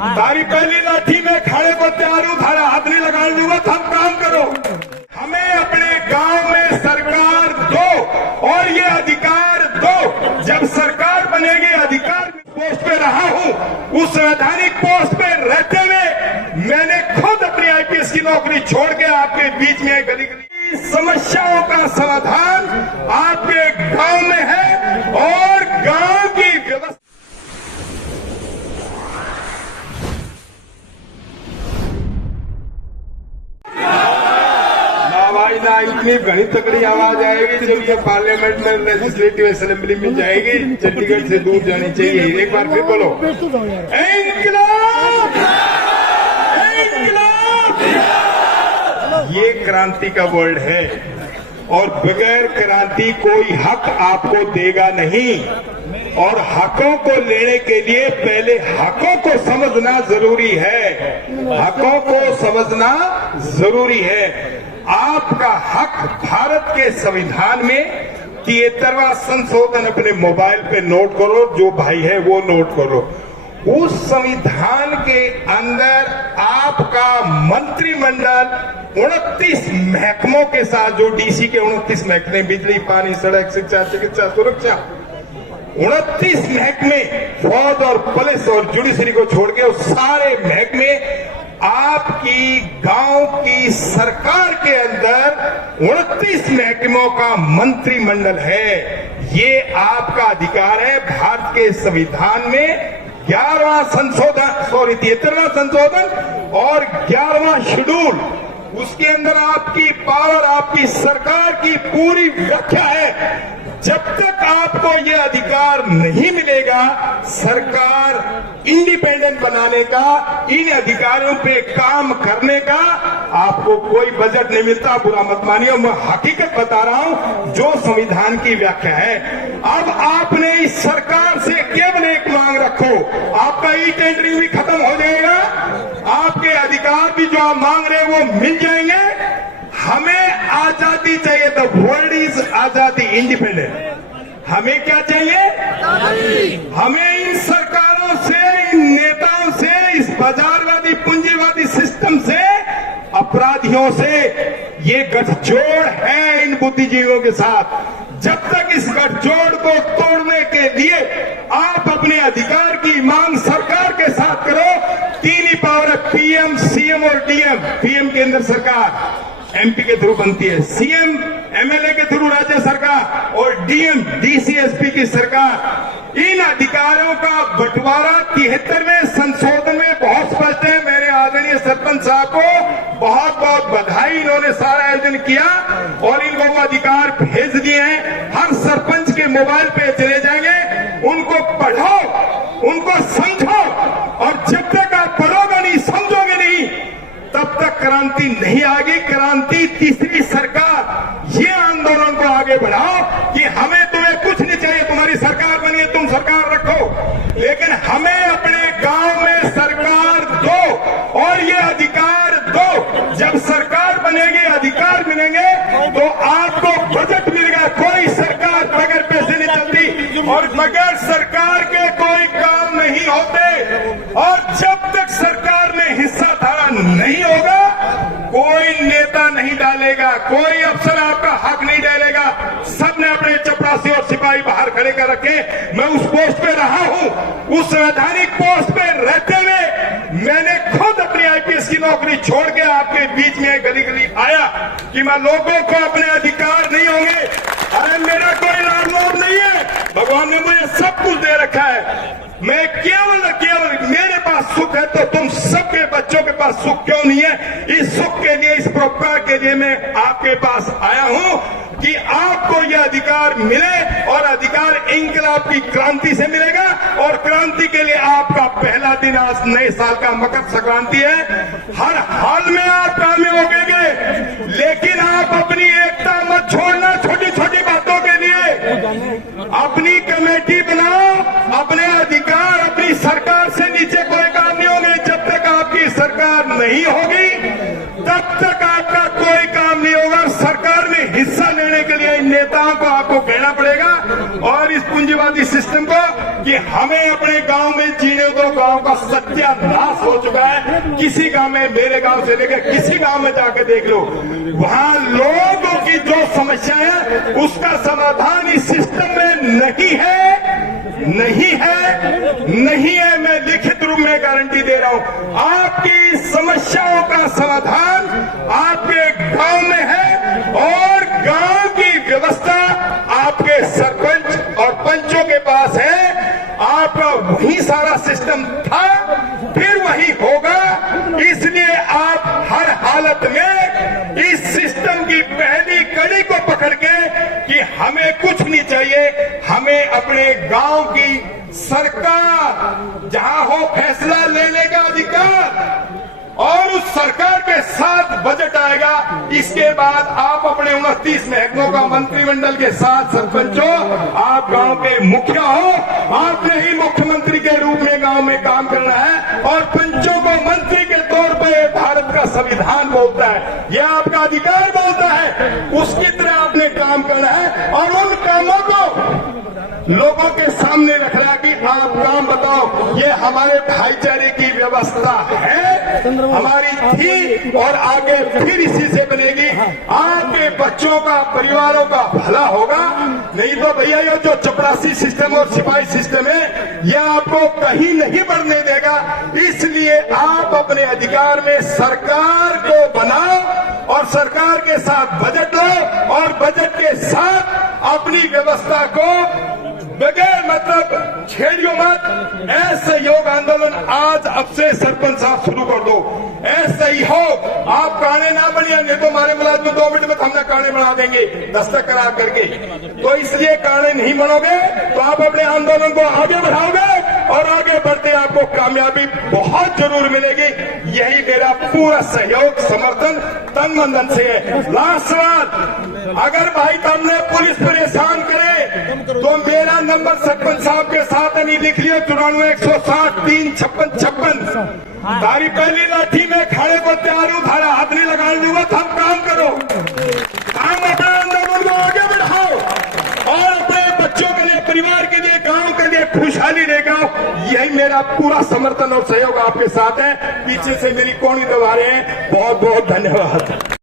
तारी पहली लाठी में खड़े को तैयार हूं, थारा हाथ नहीं लगाने दूंगा, तुम काम करो। हमें अपने गांव में सरकार दो और ये अधिकार दो। जब सरकार बनेगी, अधिकार पोस्ट पे रहा हूं, उस संवैधानिक पोस्ट पे रहते हुए मैंने खुद अपनी आईपीएस की नौकरी छोड़ के आपके बीच में गली गली समस्याओं का समाधान आपके गांव में है और गांव की व्यवस्था ना इतनी घनी तकड़ी आवाज आएगी जब ये पार्लियामेंट में लेजिस्लेटिव असेंबली में जाएगी, चंडीगढ़ से दूर जानी चाहिए। एक बार फिर बोलो, इंकलाब! इंकलाब! ये क्रांति का वर्ड है और बगैर क्रांति कोई हक आपको देगा नहीं। और हकों को लेने के लिए पहले हकों को समझना जरूरी है। हकों को समझना जरूरी है। आपका हक भारत के संविधान में 73वां संशोधन अपने मोबाइल पे नोट करो, जो भाई है वो नोट करो। उस संविधान के अंदर आपका मंत्रिमंडल 29 महकमों के साथ, जो डीसी के 29 महकमे, बिजली, पानी, सड़क, शिक्षा, चिकित्सा, सुरक्षा, 29 महकमे, फौज और पुलिस और जुडिशरी को छोड़ के उस सारे महकमे आपकी गांव की सरकार के अंदर 29 महकमों का मंत्रिमंडल है। ये आपका अधिकार है। भारत के संविधान में 11वां संशोधन, 73वां संशोधन और 11वां शेड्यूल, उसके अंदर आपकी पावर, आपकी सरकार की पूरी व्याख्या है। जब तक आपको ये अधिकार नहीं मिलेगा सरकार इंडिपेंडेंट बनाने का, इन अधिकारों पे काम करने का, आपको कोई बजट नहीं मिलता। बुरा मत मानिए, मैं हकीकत बता रहा हूं जो संविधान की व्याख्या है। अब आपने इस सरकार से केवल एक मांग रखो, आपका ई टेंडरिंग भी खत्म हो जाएगा, आपके अधिकार भी जो आप मांग रहे हैं वो मिल जाएंगे। हमें आजादी चाहिए। द वर्ल्ड इज आजादी, इंडिपेंडेंट। हमें क्या चाहिए? हमें इन सरकारों से, इन नेताओं से, इस बाजारवादी पूंजीवादी सिस्टम से, अपराधियों से, ये गठजोड़ है इन बुद्धिजीवियों के साथ। जब तक इस गठजोड़ को तोड़ने के लिए आप अपने अधिकार की मांग सरकार के साथ करो। 3 ही पावर है, पीएम, सीएम और डीएम। पीएम केंद्र सरकार एमपी के थ्रू बनती है, सीएम एमएलए के थ्रू राज्य सरकार और डीएम डीसीएसपी की सरकार। इन अधिकारों का बंटवारा 73वें संशोधन में बहुत स्पष्ट है। मेरे आदरणीय सरपंच साहब को बहुत बहुत बधाई, इन्होंने सारा आयोजन किया और इनको वो अधिकार भेज दिए हैं। हर सरपंच के मोबाइल पे चले जाएंगे, उनको पढ़ो, उनको समझो, और जब तक आप पढ़ोगे नहीं, समझोगे नहीं, तब तक क्रांति नहीं आएगी। क्रांति तीसरी सरकार, ये आंदोलन को आगे बढ़ाओ कि हमें तुम्हें कुछ नहीं चाहिए, तुम्हारी सरकार बनी है, तुम सरकार रखो, लेकिन हमें अपने गांव में सरकार दो और ये अधिकार दो। जब सरकार बनेगी, अधिकार मिलेंगे तो आपको बजट मिलेगा। कोई सरकार बगैर पैसे नहीं चलती और बगैर सरकार के कोई काम नहीं होते। और जब तक सरकार में हिस्सा धारा नहीं होगा, कोई नेता नहीं डालेगा, कोई अफसर आपका हक नहीं डालेगा। सबने अपने चपरासी और सिपाही बाहर खड़े कर रखे। मैं उस पोस्ट पे रहा हूं, उस संवैधानिक पोस्ट पे रहते हुए मैंने खुद अपनी आईपीएस की नौकरी छोड़ के आपके बीच में गली गली आया कि मैं लोगों को अपने अधिकार नहीं होंगे। अरे मेरा कोई लाभ लोभ नहीं है, भगवान ने मुझे सब कुछ दे रखा है। मैं केवल मेरे पास सुख है तो तुम सबके बच्चों के पास सुख क्यों नहीं है? इस सुख के लिए, इस परोपकार के लिए मैं आपके पास आया हूं कि आपको यह अधिकार मिले और अधिकार इंकलाब की क्रांति से मिलेगा। और क्रांति के लिए आपका पहला दिन आज नए साल का मकर संक्रांति है। हर हाल में आप कामयाब होंगे, लेकिन आप अपनी एकता मत छोड़ना। छोटी छोटी बातों के लिए अपनी कमेटी बनाओ, अपने अधिकार, अपनी सरकार से नीचे कोई काम नहीं होंगे। जब तक आपकी सरकार नहीं होगी तब तक आपका कोई काम नहीं होगा। सरकार में हिस्सा लेने के लिए इन नेताओं को आपको कहना पड़ेगा और इस पूंजीवादी सिस्टम को कि हमें अपने गांव में जीने को 102 गांव का सत्यानाश हो चुका है। किसी गांव में, मेरे गांव से लेकर किसी गांव में जाकर देख लो, वहां लोगों की जो समस्या है उसका समाधान इस सिस्टम में नहीं है। मैं लिखित रूप में गारंटी दे रहा हूं, आपकी समस्याओं का समाधान आपके गांव में है और गांव की व्यवस्था आपके सरपंच और पंचों के पास है। आपका वही सारा सिस्टम था, फिर वही होगा। इसलिए आप हर हालत में इस सिस्टम की पहली कड़ी को पकड़ के कि हमें कुछ नहीं चाहिए, हमें अपने गांव की सरकार जहां हो फैसला लेने का अधिकार, और उस सरकार के साथ बजट आएगा। इसके बाद आप अपने 29 महकमों का मंत्रिमंडल के साथ सरपंचों, आप गांव के मुखिया हो, आपने ही मुख्यमंत्री के रूप में गांव में काम करना है और पंचों को मंत्री के तौर पे भारत का संविधान बोलता है, यह आपका अधिकार बोलता है, उसकी तरह आपने काम करना है और उन कामों को लोगों के सामने रख रहा कि आप काम बताओ। ये हमारे भाईचारे की व्यवस्था है, हमारी थी और आगे फिर इसी से बनेगी। आपके बच्चों का, परिवारों का भला होगा। नहीं तो भैया ये जो चपरासी सिस्टम और सिपाही सिस्टम है, यह आपको कहीं नहीं बढ़ने देगा। इसलिए आप अपने अधिकार में सरकार को बनाओ और सरकार के साथ बजट लो और बजट के साथ अपनी व्यवस्था को बगैर मतलब छेड़ियो मत। ऐसे योग आंदोलन आज अब से सरपंच साहब शुरू कर दो। ऐसे ही हो, आप काने ना बनिए, नहीं तो हमारे मुलाजिम में 2 मिनट में हमने काने बना देंगे दस्तक करा करके। तो इसलिए काने नहीं बनोगे तो आप अपने आंदोलन को आगे बढ़ाओगे और आगे बढ़ते आपको कामयाबी बहुत जरूर मिलेगी। यही मेरा पूरा सहयोग, समर्थन तन मन धन से है। लास्ट सवाल, अगर भाई तुमने पुलिस परेशान करे तो मेरा नंबर सरपंच साहब के साथ नहीं लिख लिया, 94 160 3 56 56। तारी पहली लाठी में खड़े को तैयार हूं, थारा हाथ नहीं लगाने दूंगा। हम काम करो, काम अपने आंदोलन को आगे बढ़ाओ और अपने बच्चों के लिए, परिवार के लिए, गांव के लिए खुशहाली लेगा। यही मेरा पूरा समर्थन और सहयोग आपके साथ है। पीछे से मेरी कोनी दबा रहे हैं। बहुत बहुत धन्यवाद।